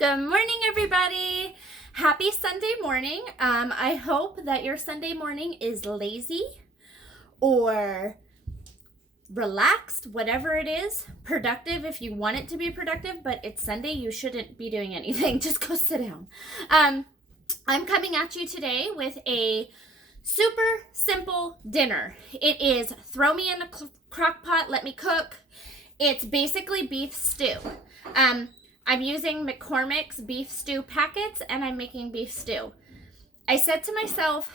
Good morning, everybody. Happy Sunday morning. I hope that your Sunday morning is lazy or relaxed, whatever it is, productive if you want it to be productive, but it's Sunday, you shouldn't be doing anything. Just go sit down. I'm coming at you today with a super simple dinner. It is throw me in a crock pot, let me cook. It's basically beef stew. I'm using McCormick's beef stew packets and I'm making beef stew. I said to myself,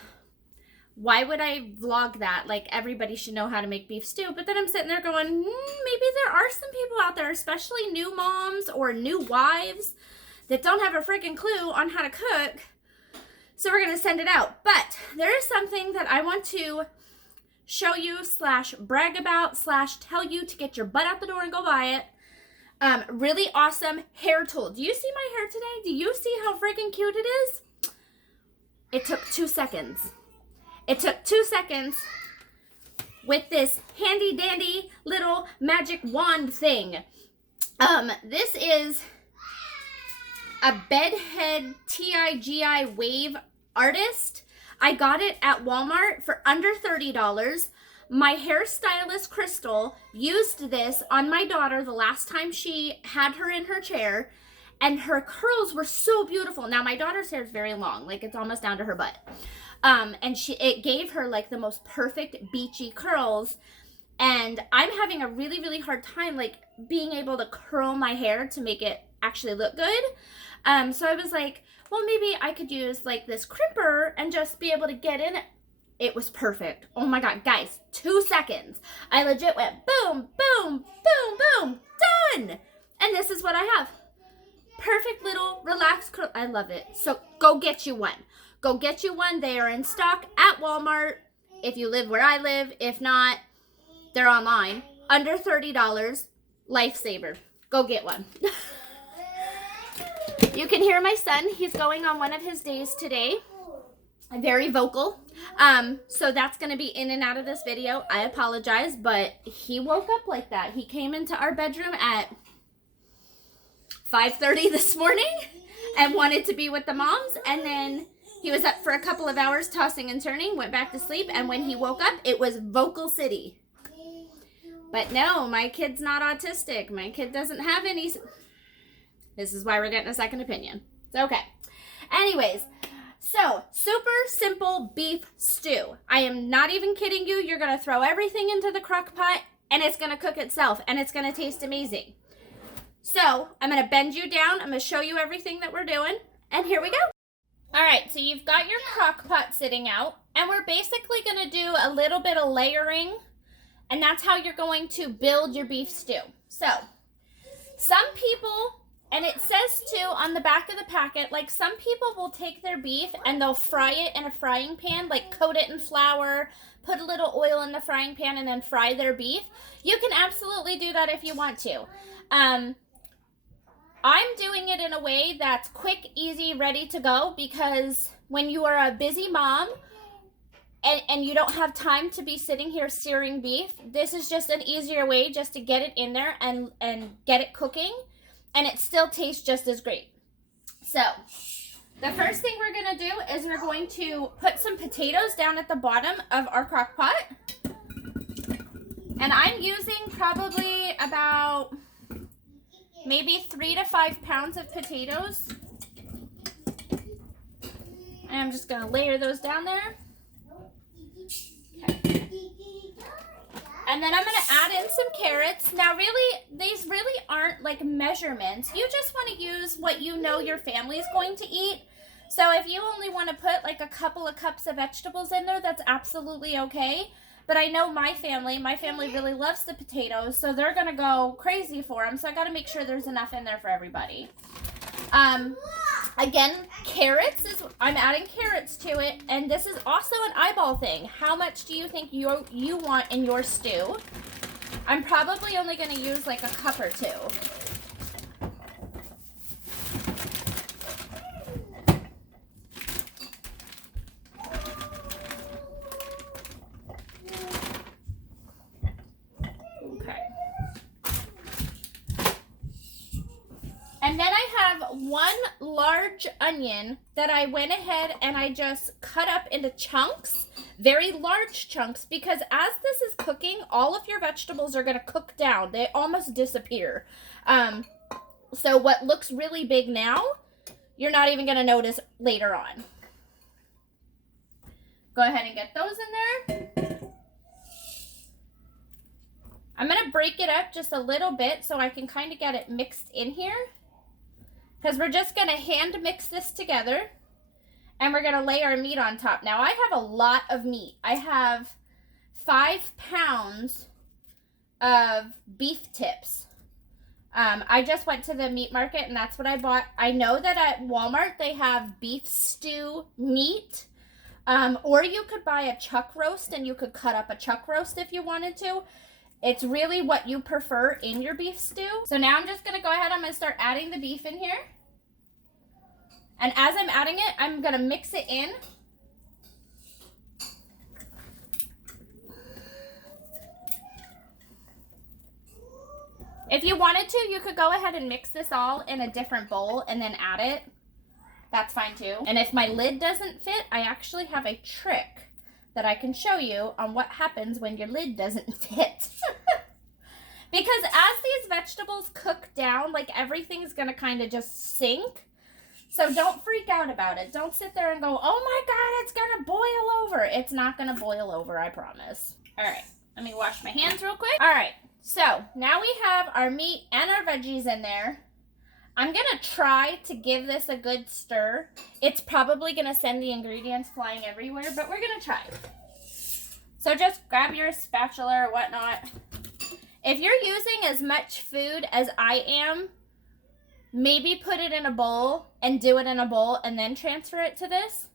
why would I vlog that? Like, everybody should know how to make beef stew. But then I'm sitting there going, maybe there are some people out there, especially new moms or new wives, that don't have a freaking clue on how to cook. So we're going to send it out. But there is something that I want to show you / brag about / tell you to get your butt out the door and go buy it. Really awesome hair tool. Do you see my hair today? Do you see how freaking cute it is? It took 2 seconds. It took 2 seconds with this handy dandy little magic wand thing. This is a bedhead TIGI wave artist. I got it at Walmart for under $30. My hairstylist, Crystal, used this on my daughter the last time she had her in her chair, and her curls were so beautiful. Now, my daughter's hair is very long, like it's almost down to her butt. And it gave her like the most perfect beachy curls, and I'm having a really, really hard time like being able to curl my hair to make it actually look good. So I was like, well, maybe I could use like this crimper and just be able to get in it. It was perfect. Oh my God, guys, 2 seconds. I legit went boom, boom, boom, boom, done. And this is what I have. Perfect little relaxed curl. I love it. So go get you one. Go get you one. They are in stock at Walmart if you live where I live. If not, they're online. Under $30. Lifesaver. Go get one. You can hear my son. He's going on one of his days today. Very vocal. So that's going to be in and out of this video. I apologize, but he woke up like that. He came into our bedroom at 5:30 this morning and wanted to be with the moms. And then he was up for a couple of hours tossing and turning, went back to sleep. And when he woke up, it was vocal city. But no, my kid's not autistic. My kid doesn't have any. This is why we're getting a second opinion. It's okay. Anyways. So, super simple beef stew. I am not even kidding you. You're going to throw everything into the crock pot and it's going to cook itself and it's going to taste amazing. So, I'm going to bend you down. I'm going to show you everything that we're doing. And here we go. All right, so you've got your crock pot sitting out and we're basically going to do a little bit of layering, and that's how you're going to build your beef stew. So, some people... And it says too on the back of the packet, like some people will take their beef and they'll fry it in a frying pan, like coat it in flour, put a little oil in the frying pan and then fry their beef. You can absolutely do that if you want to. I'm doing it in a way that's quick, easy, ready to go, because when you are a busy mom and you don't have time to be sitting here searing beef, this is just an easier way just to get it in there and get it cooking. And it still tastes just as great. So, the first thing we're going to do is we're going to put some potatoes down at the bottom of our crock pot. And I'm using probably about maybe 3 to 5 pounds of potatoes. And I'm just going to layer those down there. Okay. And then I'm going to add in some carrots. Now, really, these really aren't like measurements. You just want to use what you know your family is going to eat. So if you only want to put like a couple of cups of vegetables in there, that's absolutely okay. But I know my family really loves the potatoes, so they're going to go crazy for them. So I got to make sure there's enough in there for everybody. Again, I'm adding carrots to it, and this is also an eyeball thing. How much do you think you want in your stew? I'm probably only going to use like a cup or 2. Okay. And then I I have one large onion that I went ahead and I just cut up into chunks, very large chunks, because as this is cooking, all of your vegetables are going to cook down. They almost disappear. So what looks really big now, you're not even going to notice later on. Go ahead and get those in there. I'm going to break it up just a little bit so I can kind of get it mixed in here. Because we're just going to hand mix this together. And we're going to lay our meat on top. Now, I have a lot of meat. I have 5 pounds of beef tips. I just went to the meat market and that's what I bought. I know that at Walmart they have beef stew meat. Or you could buy a chuck roast and you could cut up a chuck roast if you wanted to. It's really what you prefer in your beef stew. So now I'm just going to go ahead. I'm going to start adding the beef in here. And as I'm adding it, I'm going to mix it in. If you wanted to, you could go ahead and mix this all in a different bowl and then add it. That's fine too. And if my lid doesn't fit, I actually have a trick that I can show you on what happens when your lid doesn't fit. Because as these vegetables cook down, like everything's going to kind of just sink. So don't freak out about it. Don't sit there and go, oh my God, it's going to boil over. It's not going to boil over, I promise. All right, let me wash my hands real quick. All right, so now we have our meat and our veggies in there. I'm going to try to give this a good stir. It's probably going to send the ingredients flying everywhere, but we're going to try. So just grab your spatula or whatnot. If you're using as much food as I am, maybe put it in a bowl and do it in a bowl and then transfer it to this.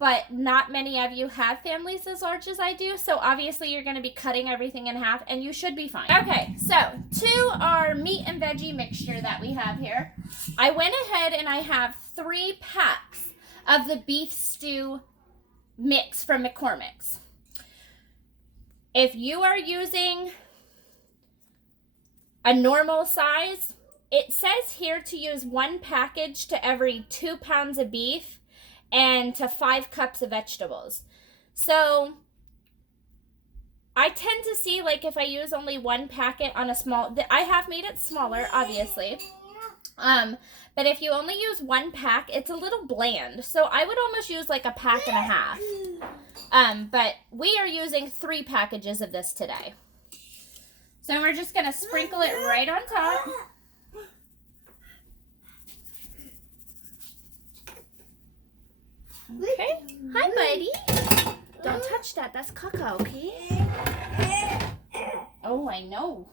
But not many of you have families as large as I do, so obviously you're going to be cutting everything in half, and you should be fine. Okay, so to our meat and veggie mixture that we have here, I went ahead and I have 3 packs of the beef stew mix from McCormick's. If you are using a normal size, it says here to use 1 package to every 2 pounds of beef and to 5 cups of vegetables. So I tend to see, like, if I use only 1 packet on a small, I have made it smaller, obviously. But if you only use 1 pack, it's a little bland. So I would almost use like a pack and a half. But we are using 3 packages of this today. So we're just going to sprinkle it right on top. Okay. Hi, buddy. Don't touch that. That's caca, okay? Oh, I know.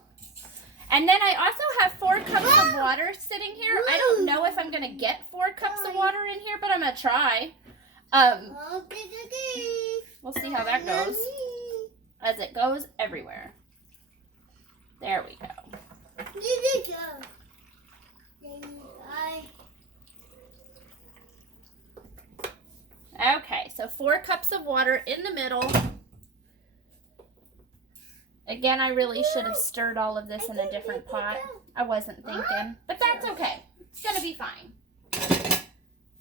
And then I also have 4 cups of water sitting here. I don't know if I'm going to get 4 cups of water in here, but I'm going to try. We'll see how that goes. As it goes everywhere. There we go. Okay, so 4 cups of water in the middle. Again, I really should have stirred all of this in a different pot. I wasn't thinking, but that's okay. It's gonna be fine.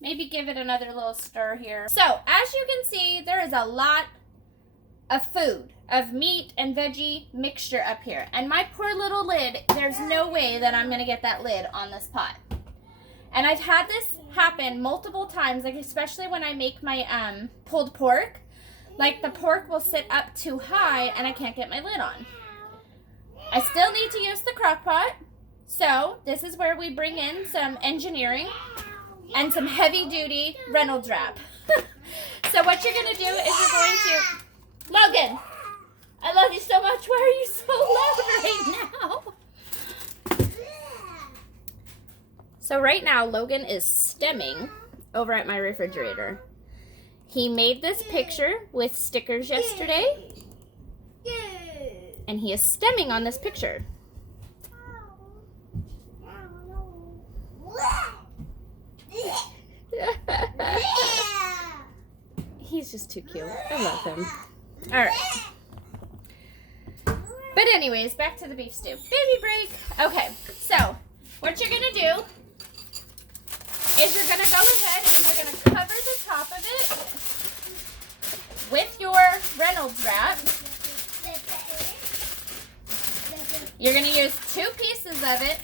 Maybe give it another little stir here. So, as you can see, there is a lot of food, of meat and veggie mixture up here. And my poor little lid, there's no way that I'm gonna get that lid on this pot. And I've had this happen multiple times, like especially when I make my pulled pork. Like the pork will sit up too high and I can't get my lid on. I still need to use the crock pot. So this is where we bring in some engineering and some heavy duty Reynolds wrap. So what you're going to do is you're going to... Logan, I love you so much. Why are you so loud right now? So right now, Logan is stemming over at my refrigerator. He made this picture with stickers yesterday. And he is stemming on this picture. He's just too cute. I love him. All right. But anyways, back to the beef stew. Baby break. Okay, so what you're going to do is you're going to go ahead and you're going to cover the top of it with your Reynolds wrap. You're going to use 2 pieces of it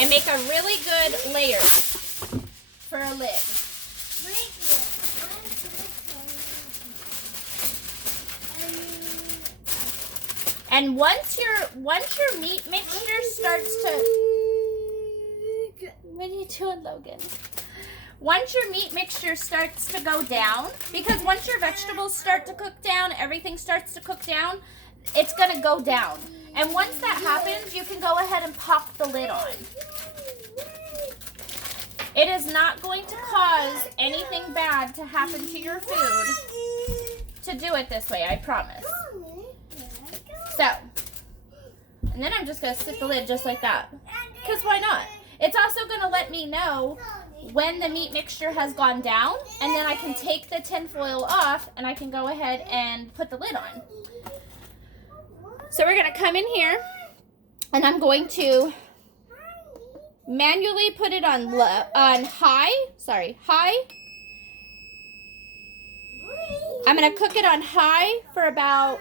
and make a really good layer for a lid. And once your meat mixture starts to... What are you doing, Logan? Once your meat mixture starts to go down, because once your vegetables start to cook down, everything starts to cook down, it's going to go down. And once that happens, you can go ahead and pop the lid on. It is not going to cause anything bad to happen to your food to do it this way, I promise. So, and then I'm just going to stick the lid just like that. Because why not? It's also going to let me know when the meat mixture has gone down, and then I can take the tin foil off and I can go ahead and put the lid on. So we're going to come in here and I'm going to manually put it on high. I'm going to cook it on high for about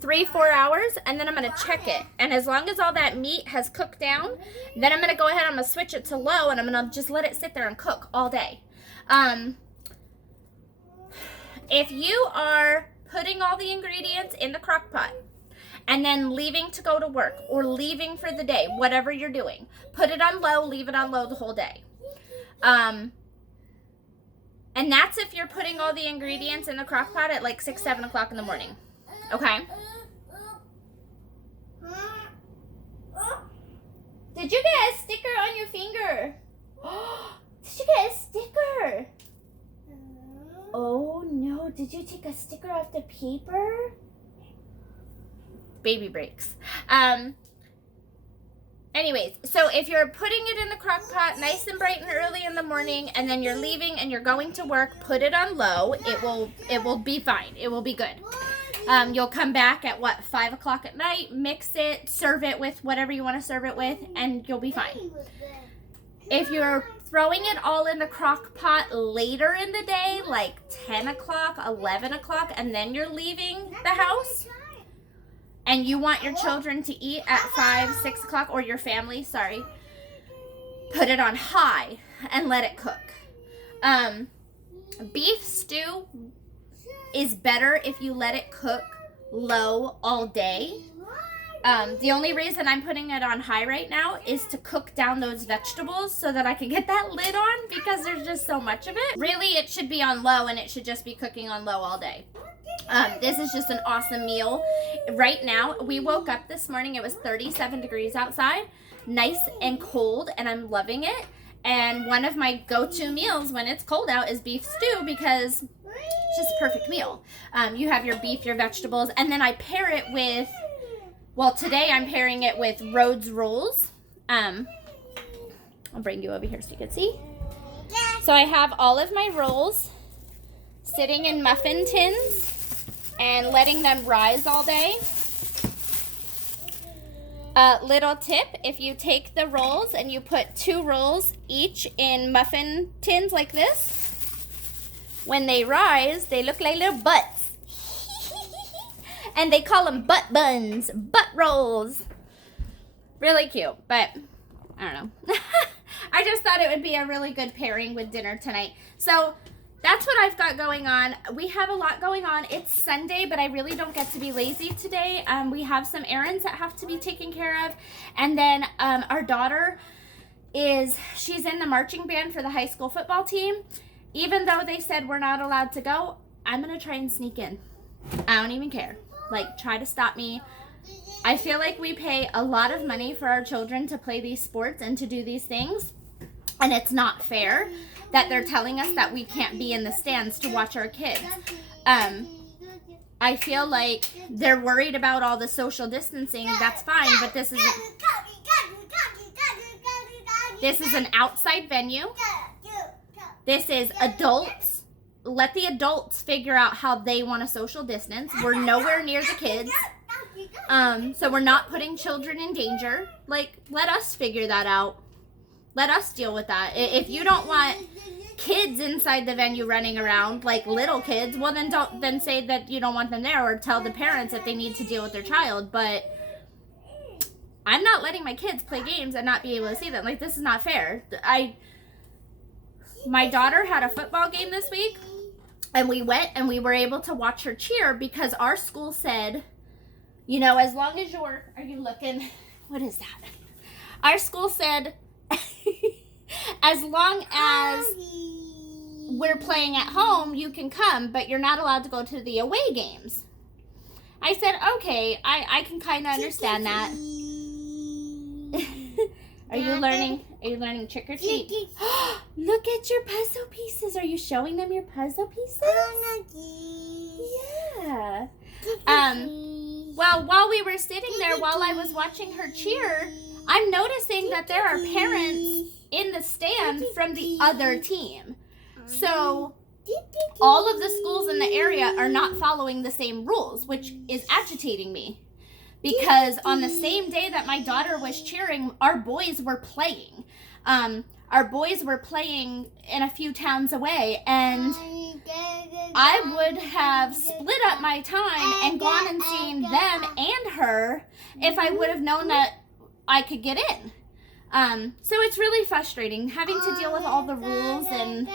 3-4 hours, and then I'm going to check it. And as long as all that meat has cooked down, then I'm going to go ahead, I'm going to switch it to low, and I'm going to just let it sit there and cook all day. If you are putting all the ingredients in the crock pot and then leaving to go to work or leaving for the day, whatever you're doing, put it on low, leave it on low the whole day. And that's if you're putting all the ingredients in the crock pot at like 6-7 o'clock in the morning. Okay? Did you get a sticker on your finger? Did you get a sticker? Oh no, did you take a sticker off the paper? Baby breaks. Anyways, so if you're putting it in the crock pot nice and bright and early in the morning, and then you're leaving and you're going to work, put it on low. It will be fine. It will be good. You'll come back at 5 o'clock at night, mix it, serve it with whatever you want to serve it with, and you'll be fine. If you're throwing it all in the crock pot later in the day, like 10 o'clock, 11 o'clock, and then you're leaving the house, and you want your children to eat at 5, 6 o'clock, or your family, sorry, put it on high and let it cook. Beef stew is better if you let it cook low all day. The only reason I'm putting it on high right now is to cook down those vegetables so that I can get that lid on, because there's just so much of it. Really, it should be on low, and it should just be cooking on low all day. This is just an awesome meal. Right now, we woke up this morning, it was 37 degrees outside, nice and cold, and I'm loving it. And one of my go-to meals when it's cold out is beef stew, because it's just a perfect meal. You have your beef, your vegetables, and then I pair it with, well, today I'm pairing it with Rhodes rolls. I'll bring you over here so you can see. So I have all of my rolls sitting in muffin tins and letting them rise all day. Little tip, if you take the rolls and you put 2 rolls each in muffin tins like this, when they rise, they look like little butts. And they call them butt buns, butt rolls. Really cute, but I don't know. I just thought it would be a really good pairing with dinner tonight. So that's what I've got going on. We have a lot going on. It's Sunday, but I really don't get to be lazy today. We have some errands that have to be taken care of. And then our daughter she's in the marching band for the high school football team. Even though they said we're not allowed to go, I'm going to try and sneak in. I don't even care. Like, try to stop me. I feel like we pay a lot of money for our children to play these sports and to do these things. And it's not fair that they're telling us that we can't be in the stands to watch our kids. I feel like they're worried about all the social distancing. That's fine, but this is an outside venue. This is adults. Let the adults figure out how they want to social distance. We're nowhere near the kids. So we're not putting children in danger. Like, let us figure that out. Let us deal with that. If you don't want kids inside the venue running around, like little kids, well then say that you don't want them there, or tell the parents that they need to deal with their child. But I'm not letting my kids play games and not be able to see them. Like, this is not fair. My daughter had a football game this week, and we went and we were able to watch her cheer because our school said, you know, as long as are you looking, what is that? Our school said, as long as we're playing at home, you can come, but you're not allowed to go to the away games. I said, okay, I can kind of understand that. Are you learning trick or treat? Look at your puzzle pieces. Are you showing them your puzzle pieces? Yeah. Well, while we were sitting there, while I was watching her cheer, I'm noticing that there are parents in the stand from the other team. So all of the schools in the area are not following the same rules, which is agitating me. Because on the same day that my daughter was cheering, our boys were playing. Our boys were playing in a few towns away, and I would have split up my time and gone and seen them and her if I would have known that I could get in. So it's really frustrating having to deal with all the rules and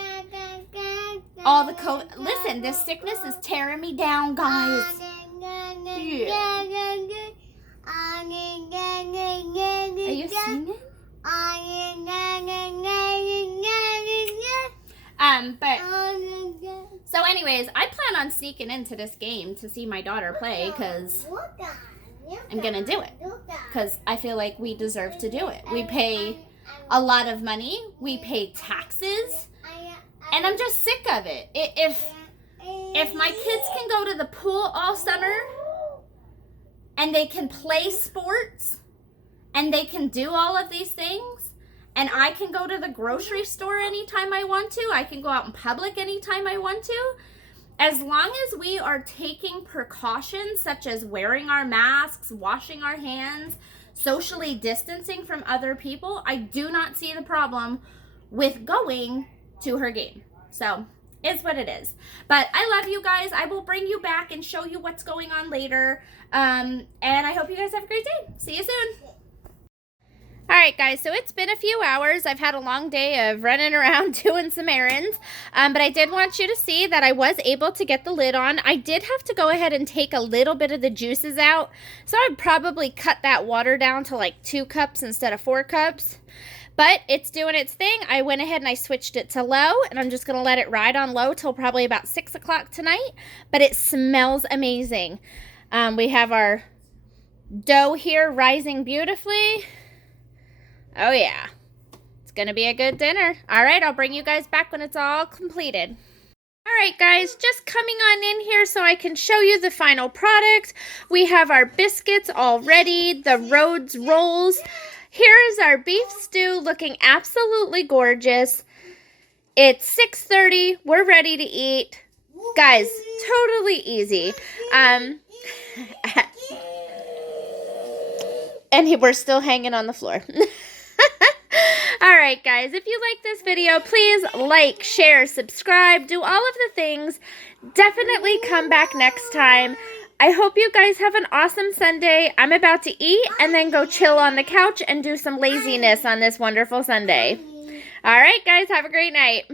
all the COVID. Listen, this sickness is tearing me down, guys. Yeah. Are you singing? But so anyways, I plan on sneaking into this game to see my daughter play because I'm gonna do it because I feel like we deserve to do it. We pay a lot of money, we pay taxes, and I'm just sick of it. If my kids can go to the pool all summer and they can play sports and they can do all of these things, and I can go to the grocery store anytime I want to, I can go out in public anytime I want to, as long as we are taking precautions such as wearing our masks, washing our hands, socially distancing from other people, I do not see the problem with going to her game. So it's what it is. But I love you guys. I will bring you back and show you what's going on later. And I hope you guys have a great day. See you soon. All right, guys, so it's been a few hours. I've had a long day of running around doing some errands, but I did want you to see that I was able to get the lid on. I did have to go ahead and take a little bit of the juices out, so I'd probably cut that water down to like 2 cups instead of 4 cups. But it's doing its thing. I went ahead and I switched it to low, and I'm just going to let it ride on low till probably about 6 o'clock tonight, but it smells amazing. We have our dough here rising beautifully. Oh yeah, it's gonna be a good dinner. All right, I'll bring you guys back when it's all completed. All right, guys, just coming on in here so I can show you the final product. We have our biscuits all ready, the Rhodes rolls. Here is our beef stew looking absolutely gorgeous. It's 6:30, we're ready to eat. Guys, totally easy. And we're still hanging on the floor. All right, guys, if you like this video, please like, share, subscribe, do all of the things. Definitely come back next time. I hope you guys have an awesome Sunday. I'm about to eat and then go chill on the couch and do some laziness on this wonderful Sunday. All right, guys, have a great night.